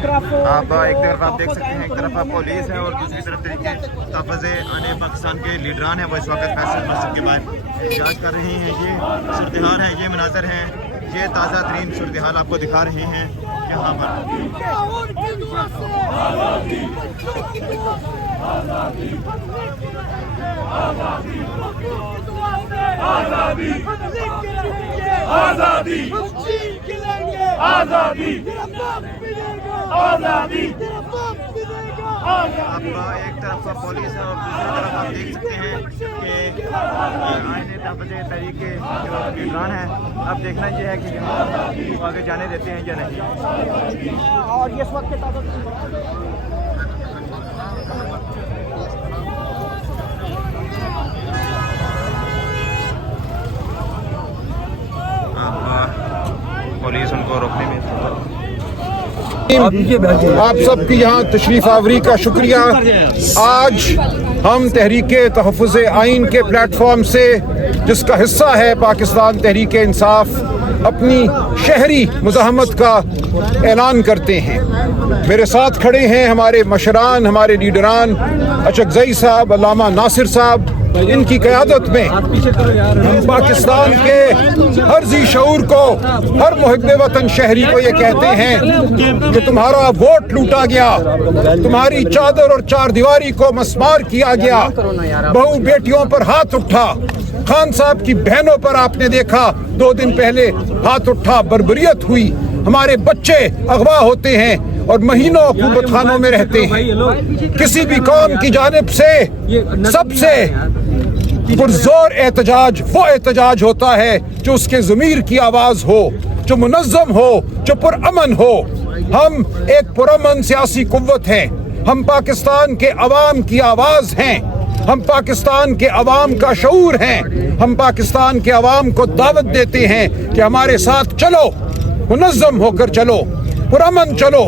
आप एक तरफ आप देख सकते हैं, एक तरफ पुलिस है और दूसरी तरफ तरीके तहफ़्फ़ुज़ आने पाकिस्तान के लीडरान हैं, वो इस वक्त फैसल मस्जिद के बाहर एहतजाज कर रहे हैं। ये सूरत-ए-हाल है, ये मनाज़र हैं, ये ताज़ा तरीन सूरत-ए-हाल आपको दिखा रहे हैं यहाँ पर। आज़ादी आज़ादी आज़ादी आज़ादी। अब एक तरफ पुलिस है और दूसरी तरफ आप देख सकते हैं कि आईने तहफ़्फ़ुज़ तहरीक के जो लीडरान हैं, अब देखना ये है कि वो आगे जाने देते हैं या नहीं। और ये इस वक्त पुलिस उनको रोकने में आप सबकी यहाँ तशरीफ आवरी का शुक्रिया। आज हम तहरीक तहफ़्फ़ुज़ आइन के प्लेटफॉर्म से, जिसका हिस्सा है पाकिस्तान तहरीक इंसाफ, अपनी शहरी मुज़ाहमत का ऐलान करते हैं। मेरे साथ खड़े हैं हमारे मशरान, हमारे लीडरान, अचकज़ई साहब, अल्लामा नासिर साहब। इनकी क़यादत में हम पाकिस्तान के हर ज़ी शऊर को, हर मुहिब्बे वतन शहरी को ये कहते हैं कि तुम्हारा वोट लूटा गया, तुम्हारी चादर और चार दीवारी को मस्मार किया गया, बहू बेटियों पर हाथ उठा, खान साहब की बहनों पर आपने देखा 2 दिन पहले हाथ उठा, बर्बरियत हुई, हमारे बच्चे अगवा होते हैं और महीनों हुकूमतखानों में रहते हैं। किसी भी कौम की जानिब से सबसे पुरजोर एहतजाज वो एहतजाज होता है जो उसके ज़मीर की आवाज़ हो, जो मुनज़्ज़म हो, जो पुरअमन हो। हम एक पुरअमन सियासी कुव्वत हैं, हम पाकिस्तान के अवाम की आवाज़ हैं, हम पाकिस्तान के अवाम का शऊर हैं, हम पाकिस्तान के अवाम को दावत देते हैं कि हमारे साथ चलो, मुनज़्ज़म होकर चलो, पुरअमन चलो,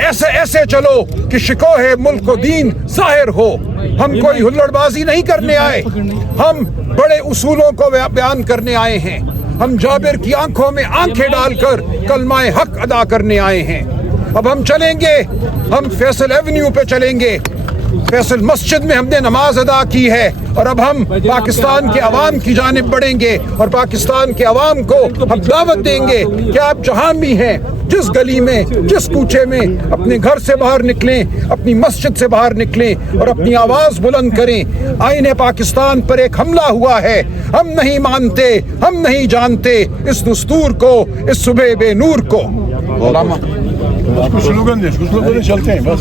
ऐसे ऐसे चलो कि शिकोहे मुल्क को दीन ज़ाहिर हो। हम कोई हुल्लड़बाजी नहीं करने आए, हम बड़े उसूलों को बयान करने आए हैं। हम जाबिर की आंखों में आंखें डालकर कलमाए हक अदा करने आए हैं। अब हम चलेंगे, हम फैसल एवेन्यू पे चलेंगे, फैसल मस्जिद में हमने नमाज अदा की है और अब हम पाकिस्तान के अवाम की जानिब बढ़ेंगे और पाकिस्तान के अवाम को हम दावत देंगे कि आप जहाँ भी हैं, जिस गली में, जिस कूचे में, अपने घर से बाहर निकलें, अपनी मस्जिद से बाहर निकलें और अपनी आवाज़ बुलंद करें। आईने पाकिस्तान पर एक हमला हुआ है, हम नहीं मानते, हम नहीं जानते इस दस्तूर को, इस सुबह बेनूर को। चलते हैं बस।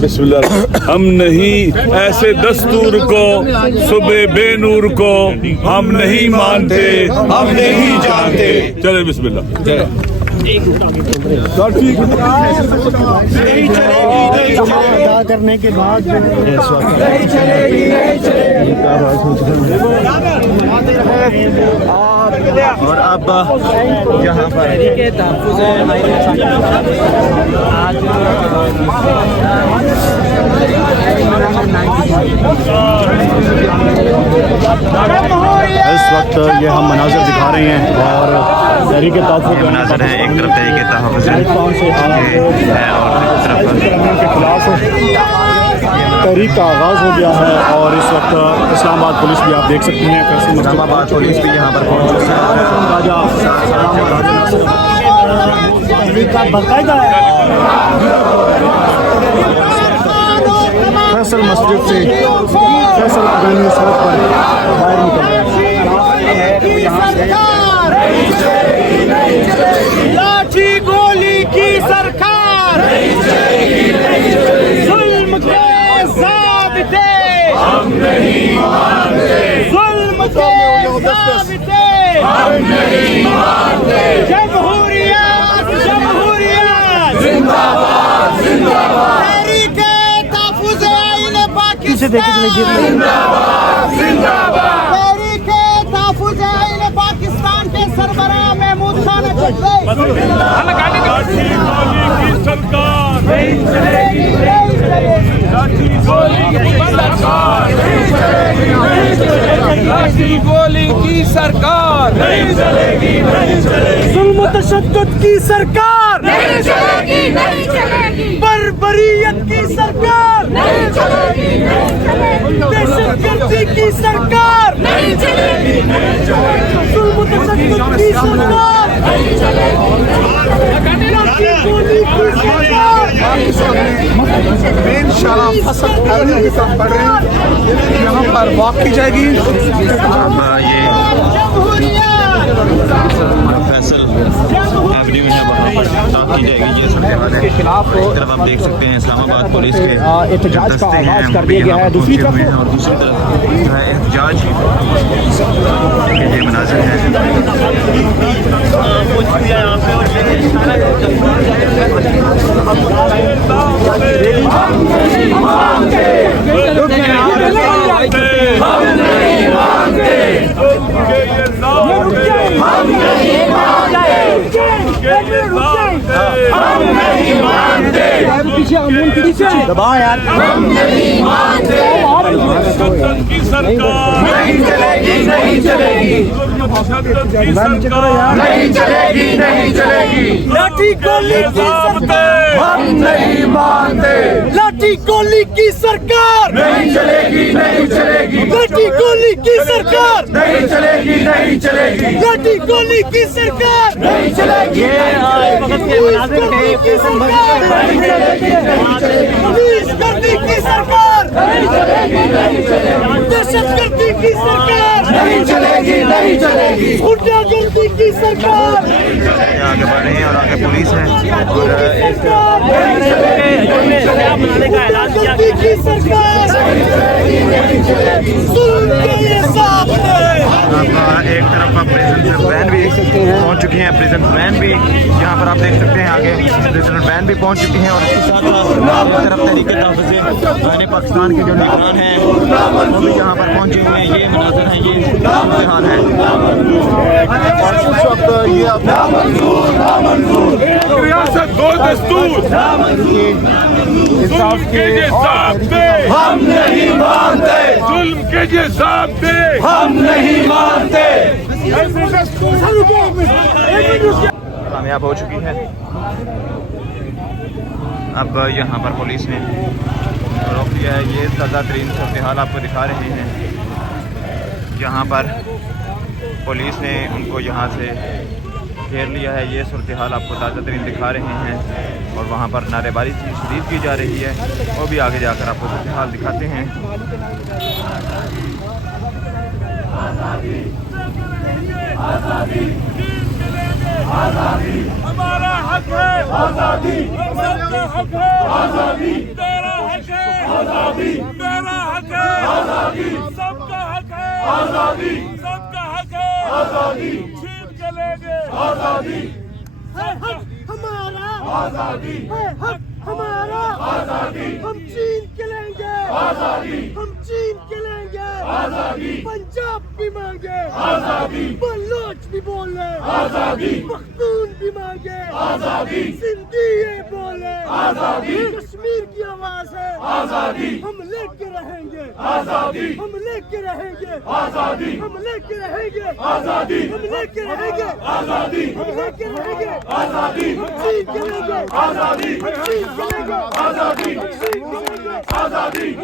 हम नहीं ऐसे दस्तूर को, सुबह बेनूर को हम नहीं मानते, हम नहीं जानते। चले बिस्मिल्लाह। अदा करने के बाद और अब यहाँ पर इस वक्त ये हम मनाज़र दिखा रहे हैं और तहरीक तहफ़्फ़ुज़ मनाज़र हैं। एक तरफ तहरीक तहफ़्फ़ुज़ है और के खिलाफ तहरीक का आगाज़ हो गया है और इस वक्त इस्लामाबाद पुलिस भी आप देख सकते हैं, इस्लामाबाद पुलिस भी यहाँ पर पहुँच चुकी है। फैसल मस्जिद से फैसल एवेन्यू सड़क पर बाहर निकल लाठी गोली की सरकार, जुल्म के ज़ाबिते हम नहीं मानते, जुल्म के ज़ाबिते हम नहीं मानते। जमहूरियत जमहूरियत जिंदाबाद जिंदाबाद। तहरीक तहफ़्फ़ुज़ आइन पाकिस्तान जिंदाबाद जिंदाबाद। तहरीक तहफ़्फ़ुज़ आइन पाकिस्तान के सरबराह महमूद खान अचकज़ई सरकार नहीं चलेगी, नहीं चलेगी। लाठी गोली की सरकार नहीं चलेगी, नहीं चलेगी। लाठी गोली की सरकार नहीं चलेगी, नहीं चलेगी। जुल्म तशद्दुद की सरकार नहीं चलेगी, नहीं चलेगी। गर्दी की सरकार नहीं चलेगी, जुल्म तशद्दुद की सरकार नहीं चलेगी, लाठी गोली की सरकार नहीं चलेगी। इंशाल्लाह फसल एवेन्यू की तरफ बढ़ रहे हैं, यहाँ पर वॉक की जाएगी। ये फैसल एवेन्यू है, वहाँ पर ताक की जाएगी। ये सूरत हाल है। एक तरफ आप देख सकते हैं इस्लामाबाद पुलिस के एहतजाज का आगाज कर दिया गया है, दूसरी तरफ और दूसरी तरफ जो है एहतजाज ये मनाज़िर है। दबाओ यार, हम नहीं मानते की सरकार नहीं चलेगी, नहीं चलेगी, नहीं चलेगी, नहीं चलेगी। लाठी गोली की सरकार हम नहीं मानते, लाठी गोली की सरकार नहीं चलेगी, नहीं चलेगी, लाठी गोली की सरकार नहीं चलेगी, नहीं चलेगी, लाठी गोली की सरकार नहीं चलेगी, पुलिस गर्दी की सरकार नहीं चलेगी, नहीं चलेगी, दहशतगर्दी की सरकार नहीं चलेगी, नहीं चलेगी, गुंडागर्दी की सरकार आगे बढ़ रहे हैं और आगे पुलिस है और गुंडागर्दी की सरकार जुल्म के ये सामने एक तरफ आप प्रेजेंट वैन भी पहुंच चुकी हैं, प्रेजेंट वैन भी यहाँ पर आप देख सकते हैं। आगे प्रेजेंट वैन भी पहुंच चुकी हैं और इसके साथ साथ एक तरफ तहरीक तहफ़्फ़ुज़ पाकिस्तान के जो निगरान हैं वो भी यहाँ पर पहुंचे हुए हैं। ये मनाज़िर हैं, ये हाल है। इस वक्त ये रियासत दो दस्तूर इंसाफ के हम नहीं मानते, जुल्म के जे साहब पे हम नहीं मानते। कामयाब हो चुकी है। अब यहाँ पर पुलिस ने रोक दिया है। ये ताज़ा तरीन सूरत हाल आपको दिखा रहे हैं। यहाँ पर पुलिस ने उनको यहाँ से घेर लिया है। ये सूरत हाल आपको ताज़ा तरीन दिखा रहे हैं और वहाँ पर नारेबाजी शदीद की जा रही है। वो भी आगे जाकर आपको सूरत हाल दिखाते हैं। हमारा हक है आजादी, सबका हक है आजादी, तेरा हक है आजादी, मेरा हक है आजादी, सबका हक है आजादी, सबका हक है आजादी, छीन के लेंगे आजादी, है हक हमारा आजादी, है हक हमारा आजादी, हम छीन के लेंगे आजादी, हम छीन के लेंगे आजादी, पंजाब भी मांगे आजादी, बलोच भी बोले आजादी, पख्तून भी मांगे आजादी, सिंधी ये बोले आजादी, कश्मीर की आवाज है आजादी, हम लेके रहेंगे आजादी, हम लेके रहेंगे आजादी, हम लेके रहेंगे आजादी, हम लेके रहेंगे आजादी, हम लेके रहेंगे आजादी, हम छीन के लेंगे आजादी, हम छीन के लेंगे आजादी, हम छीन के लेंगे आजादी,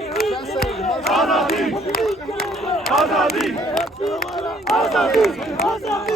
आजादी, आजादी, आजादी आजादी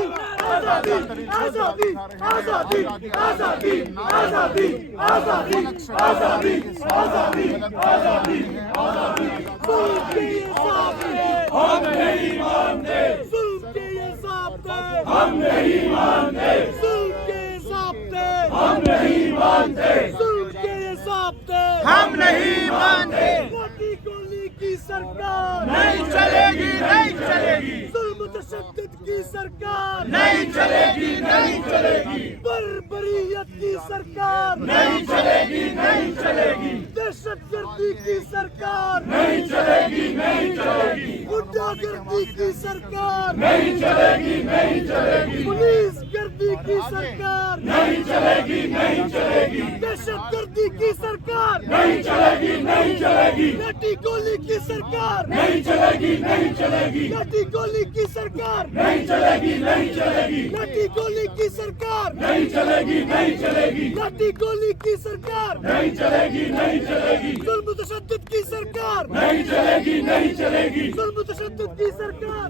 आजादी आजादी आजादी आजादी आजादी आजादी आजादी आजादी आजादी जुल्म के ये सामने हम नहीं मानते, जुल्म के ये सामने हम नहीं मानते, जुल्म के ये सामने हम नहीं मानते, जुल्म के ये सामने हम नहीं मानते, लाठी गोली की सरकार नहीं चलेगी, नहीं चलेगी, जुल्म तशद्दुद की सरकार नहीं चलेगी, नहीं चलेगी, बर्बरियत की सरकार नहीं चलेगी, नहीं चलेगी, दहशतगर्दी की सरकार नहीं चलेगी, नहीं चलेगी, गुंडागर्दी की सरकार नहीं चलेगी, नहीं चलेगी, पुलिस गर्दी की सरकार नहीं चलेगी, नहीं चलेगी, दहशतगर्दी की सरकार नहीं चलेगी, नहीं चलेगी, लाठी गोली की सरकार नहीं चलेगी, नहीं चलेगी, लाठी गोली की सरकार नहीं चलेगी, नहीं चलेगी, लाठी गोली की सरकार नहीं चलेगी, नहीं चलेगी, लाठी गोली की सरकार नहीं चलेगी, नहीं चलेगी, जुल्म तशद्दुद की सरकार नहीं चलेगी, नहीं चलेगी। जुल्म तशद्दुद की सरकार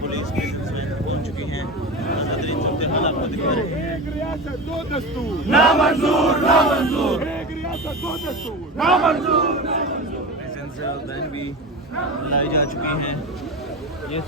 पुलिस के सिलसिले पहुंच चुकी हैं। नाज़रीन, सूरत हाल आपको दिखा रहे हैं। एक रियासत दो दस्तूर ना मंजूर, ना मंजूर। एक रियासत दो दस्तूर ना मंजूर। प्रेजेंस भी लाई जा चुकी हैं। ये